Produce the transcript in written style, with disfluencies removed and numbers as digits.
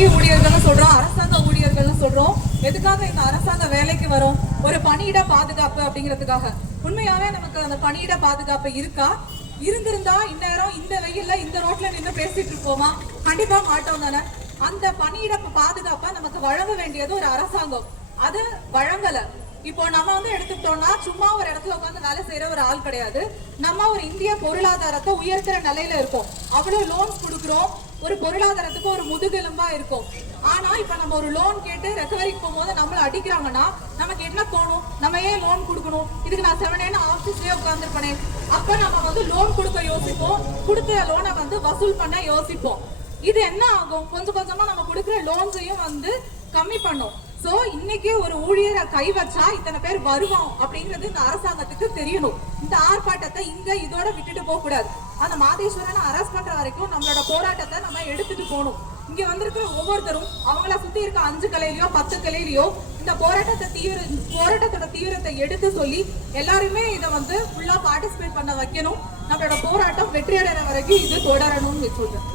வங்கி ஊழியர்கள்னு சொல்றோம், அரசாங்க ஊழியர்கள்னு சொல்றோம். எதுக்காக இந்த அரசாங்க வேலைக்கு வரும்? ஒரு பணியிட பாதுகாப்பு அப்படிங்கிறதுக்காக. உண்மையாவே நமக்கு அந்த பணியிட பாதுகாப்பு இருக்கா? இருந்திருந்தா இந்நேரம் இந்த வெயில்ல இந்த ரோட்ல நின்று பேசிட்டு இருப்போமா? கண்டிப்பா மாட்டோம் தானே. அந்த பணியிட பாதுகாப்பை நமக்கு வழங்க வேண்டியது ஒரு அரசாங்கம். அது வழங்கல. இப்போ நம்ம எடுத்துக்கிட்டோம்னா சும்மா ஒரு இடத்துல உட்காந்து வேலை செய்யற ஒரு ஆள் கிடையாது. நம்ம ஒரு இந்திய பொருளாதாரத்தை உயர்த்துற நிலையில இருக்கோம். அவ்வளவு லோன்ஸ் கொடுக்குறோம், ஒரு பொருளாதாரத்துக்கு ஒரு முதுகெலும்பா இருக்கும். ஆனா இப்ப நம்ம ஒரு லோன் கேட்டு ரெக்கவரிக்கு போகும்போது நம்மள அடிக்கிறாங்கன்னா நமக்கு என்ன தோணும்? நம்ம ஏன் லோன் கொடுக்கணும்? இதுக்கு நான் 7 ஆபீஸ்லயே உட்கார்ந்துருப்பேனே. அப்ப நம்ம லோன் கொடுக்க யோசிப்போம், கொடுத்த லோனை வசூல் பண்ண யோசிப்போம். இது என்ன ஆகும்? கொஞ்சம் கொஞ்சமா நம்ம கொடுக்குற லோன்ஸையும் கம்மி பண்ணும். சோ இன்னைக்கு ஒரு ஊழியரை கை வச்சா இத்தனை பேர் வருவோம் அப்படிங்கிறது இந்த அரசாங்கத்துக்கு தெரியணும். இந்த ஆர்ப்பாட்டத்தை இதோட விட்டுட்டு போக கூடாது. அந்த மாதேஸ்வரனை அரெஸ்ட் பண்ற வரைக்கும் நம்மளோட போராட்டத்தை நம்ம எடுத்துட்டு போகணும். இங்க வந்திருக்கிற ஒவ்வொருத்தரும் அவங்கள சுத்தி இருக்க 5 கிளையிலயோ 10 கிளையிலயோ இந்த போராட்டத்தோட தீவிரத்தை எடுத்து சொல்லி எல்லாருமே இதை ஃபுல்லா பார்ட்டிசிபேட் பண்ண வைக்கணும். நம்மளோட போராட்டம் வெற்றி அடைகிற வரைக்கும் இது தொடரணும்னு சொல்றேன்.